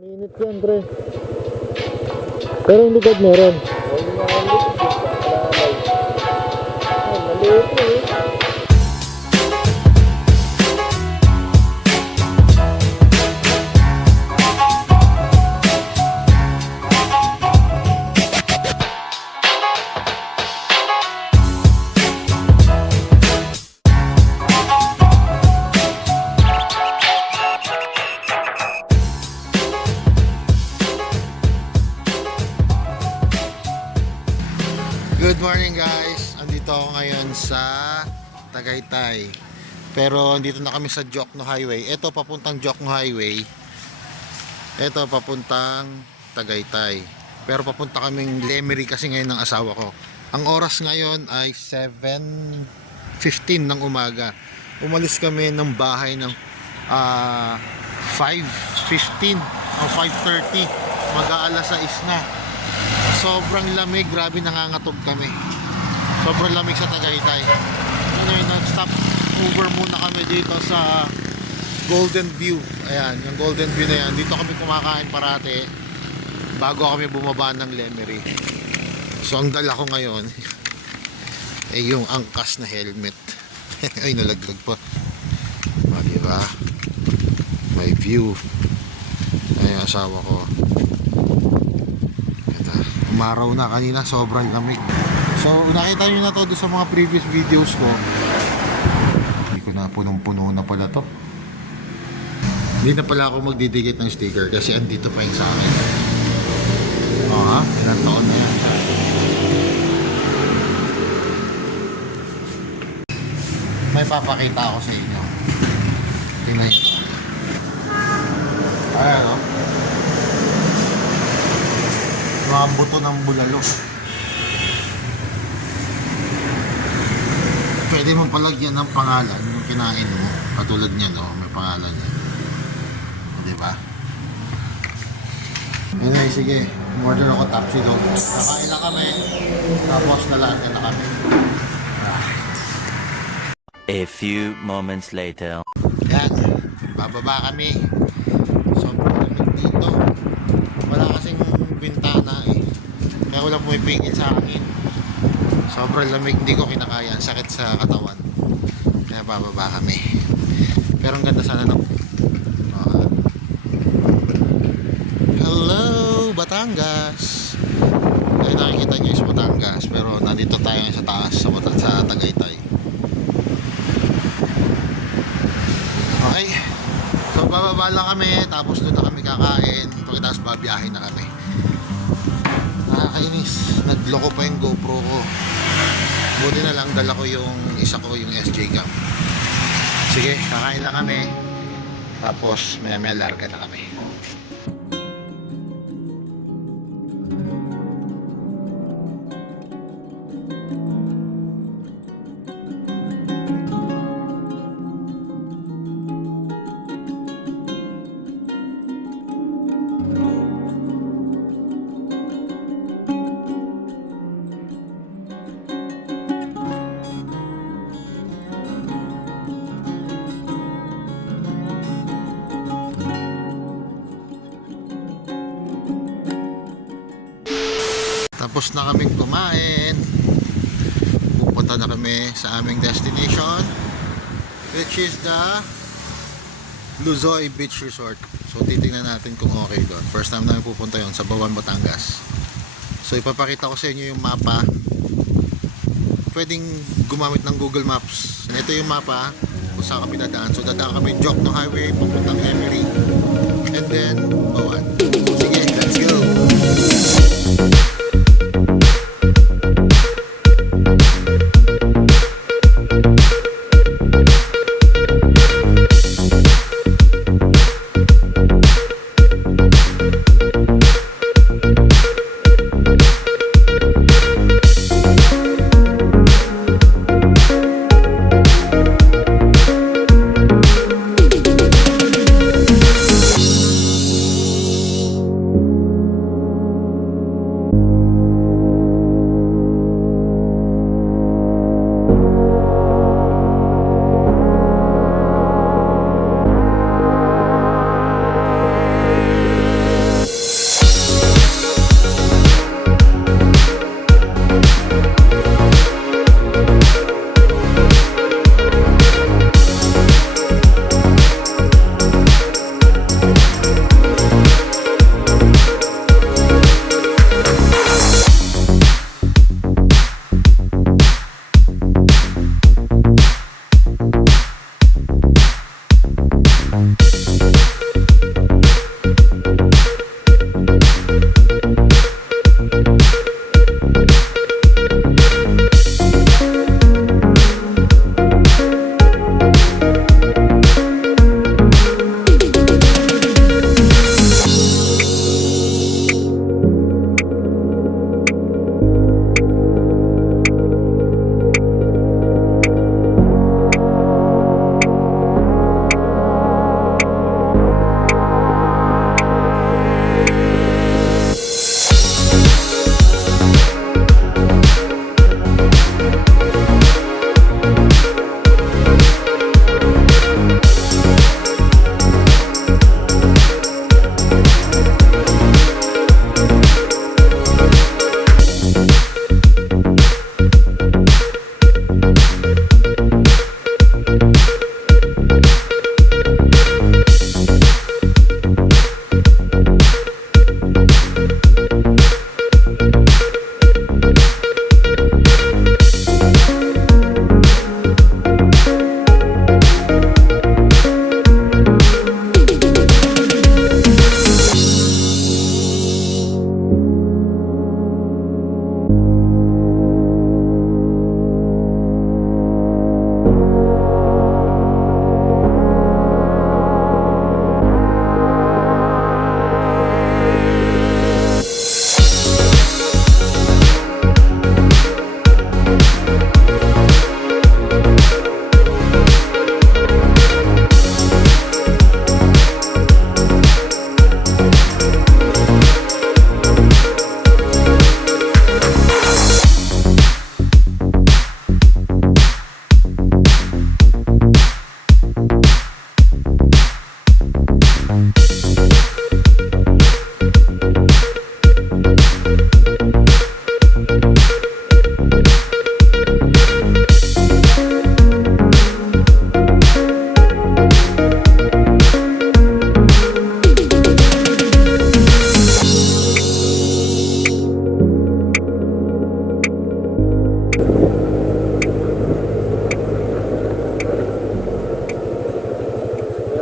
Minute yan, pre. Pero yung likod meron. Maliit eh. Good morning guys! Andito ako ngayon sa Tagaytay. Pero andito na kami sa Jokno Highway. Ito papuntang Jokno Highway. Ito papuntang Tagaytay. Pero papunta kaming Lemery kasi ngayon ng asawa ko. Ang oras ngayon ay 7.15 ng umaga. Umalis kami ng bahay ng ah, 5.15 o 5.30. Mag-aalas 6 na sobrang lamig, grabe nangangatog kami. Sobrang lamig sa Tagaytay. Ngayon, nag-stop over muna kami dito sa Golden View. Ayan, yung Golden View na yan. Dito kami kumakain parate bago kami bumaba ng Lemery. So, ang dala ko ngayon ay yung angkas na helmet. ay, nalaglag pa. O, diba? May view. Ay, asawa ko. Umaraw na kanina, sobrang lamig. So, nakita nyo na to sa mga previous videos ko. Hindi ko na punong-puno na pala to. Hindi na pala ako magdidikit ng sticker kasi andito pa yung sa akin. Oo ha, ilang taon na yan. May papakita ako sa inyo. Tingnan nyo. Ayan o. Mga buto ng bulalo. Pwede mong palagyan ng pangalan yung kinain mo. Katulad niya, no? May pangalan niya. Di ba? Anyway, sige. Order ako tapsi dog. Kakain na kami. Tapos nalaga na kami. A few moments later. Yan. Bababa kami. Sobrang lamig dito. Wala kasing bintana eh. Kaya wala pumipigil sa akin. Sobrang lamig. Hindi ko kinakaya. Sakit sa katawan. Kaya bababa kami. Pero ang ganda sana ng... Hello, Batangas! Ay, nakikita niyo is Batangas. Pero nandito tayo sa taas sa, sa Tagaytay. Okay. So bababa lang kami, tapos doon na kami kakain. Pagkatapos babiyahin na kami. Nakakainis. Nagloko pa yung GoPro ko. Buti na lang dala ko yung isa ko yung SJ cam. Sige, kakain lang kami. Tapos maya maya larga na kami. Tapos na kaming kumain. Pupunta na kami sa aming destination which is the Luzoy Beach Resort. So titingnan natin kung okay doon. First time namin pupunta yon sa Bawan, Batangas. So ipapakita ko sa inyo yung mapa. Pwedeng gumamit ng Google Maps. Ito yung mapa kung saan kami dadaan. So dadaan kami Jokno Highway papuntang Emery. And then Bawan. Sige, let's go!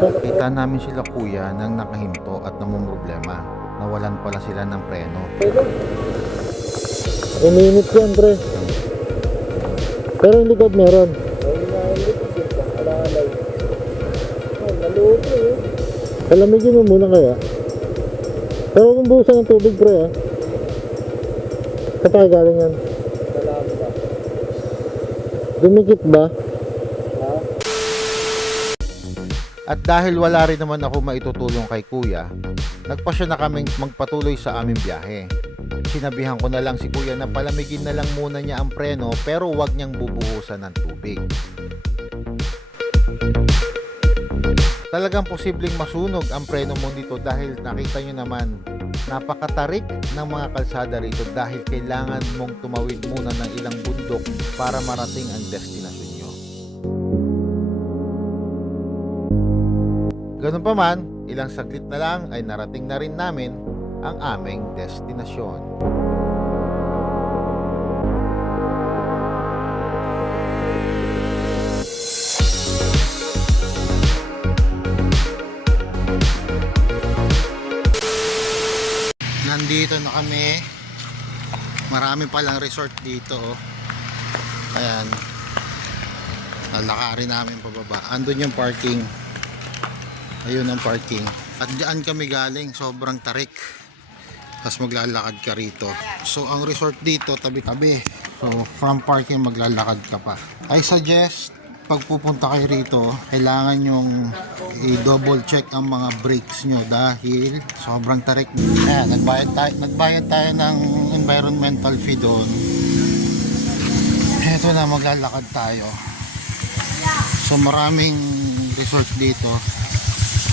Nakita namin sila kuya nang nakahinto at namumroblema. Nawalan pala sila ng preno. Uminit yan, pre. Pero yung likod meron. Palamigin mo muna kaya. Pero kung buhusan ng tubig, pre, ah. Saan tayo galing yan? Dumikit ba? At dahil wala rin naman ako maitutulong kay kuya, nagpasya na kaming magpatuloy sa aming biyahe. Sinabihan ko na lang si kuya na palamigin na lang muna niya ang preno pero wag niyang bubuhusan ng tubig. Talagang posibleng masunog ang preno mo dito dahil nakita nyo naman napakatarik ng mga kalsada rito dahil kailangan mong tumawid muna ng ilang bundok para marating ang destinasyon Ganun pa man, ilang saglit na lang ay narating na rin namin ang aming destinasyon. Nandito na kami. Marami palang resort dito. Oh. Ayan. Lalakarin namin pababa. Andun yung parking. Ayun ang parking. At diyan kami galing. Sobrang tarik. Tapos maglalakad ka rito. So ang resort dito tabi-tabi. So from parking maglalakad ka pa. I suggest pag pupunta kayo rito, kailangan yung i-double check ang mga brakes nyo dahil sobrang tarik. Ayan, nagbayad tayo, nagbayad tayo ng environmental fee doon. Ito na, maglalakad tayo. So maraming resort dito.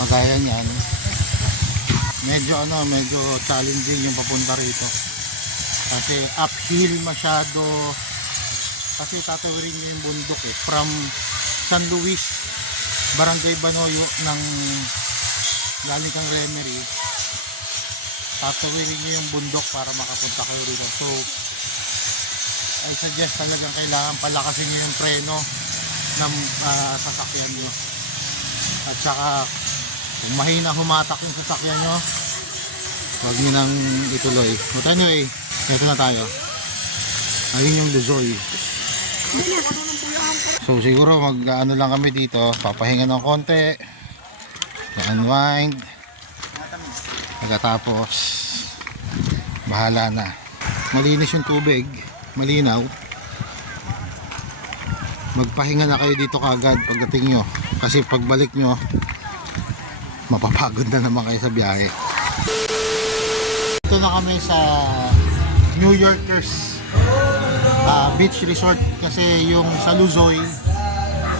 Kagaya niyan. Medyo ano, medyo challenging yung papunta rito. Kasi uphill masyado. Kasi tatawirin niyo yung bundok eh. From San Luis, Barangay Banoyo ng galing kang Remery. Tatawirin niyo yung bundok para makapunta kayo rito. So, I suggest talagang kailangan palakasin niyo yung preno ng ah, sasakyan niyo. At saka, kung mahina humatak yung sasakyan nyo, huwag nyo nang ituloy. But anyway, eto na tayo. Ayun yung Luzoy. So siguro mag ano lang kami dito, papahinga ng konti. unwind Pagkatapos, bahala na. Malinis yung tubig, malinaw. Magpahinga na kayo dito kagad pagdating nyo. Kasi pagbalik nyo, mapapagod na naman kayo sa biyahe. Ito na kami sa New Yorkers ah, Beach Resort kasi yung sa Luzoy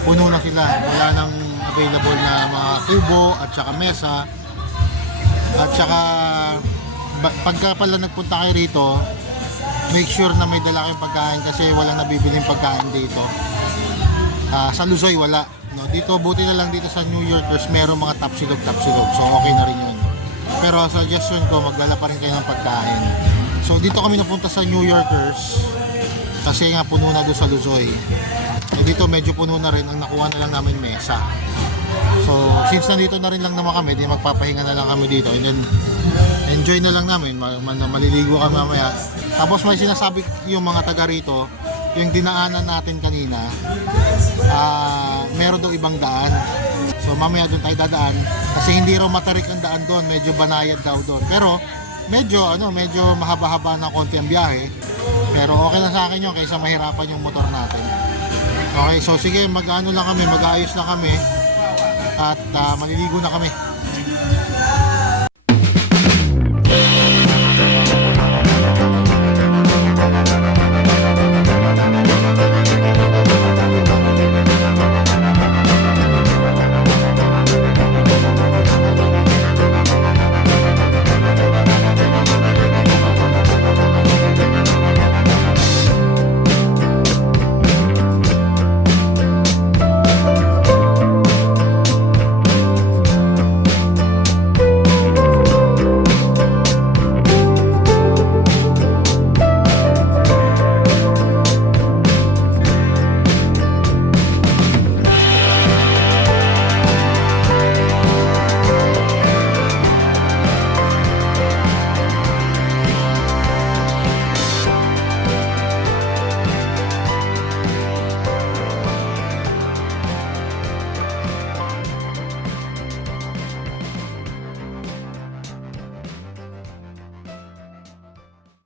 puno na sila. Wala nang available na mga kubo at saka mesa. At saka pagka pala nagpunta kayo rito, make sure na may dala kayong pagkain kasi walang nabibiling pagkain dito. Ah, sa Luzoy wala. No, dito buti na lang dito sa New Yorkers merong mga tapsilog tapsilog. So okay na rin 'yun. Pero suggestion ko magdala pa rin kayo ng pagkain. So dito kami napunta sa New Yorkers kasi nga puno na doon sa Luzoy. Eh dito medyo puno na rin ang nakuha na lang namin mesa. So since nandito na rin lang naman kami, di magpapahinga na lang kami dito and then enjoy na lang namin, ma- ma- maliligo kami mamaya. Tapos may sinasabi yung mga taga rito, yung dinaanan natin kanina, ah meron daw ibang daan. So mamaya doon tayo dadaan kasi hindi raw matarik ang daan doon, medyo banayad daw doon. Pero medyo ano, medyo mahaba-haba ng konti ang biyahe. Pero okay lang sa akin yun kaysa mahirapan yung motor natin. Okay, so sige, mag-ano lang kami, mag-aayos lang kami at ah, maliligo na kami.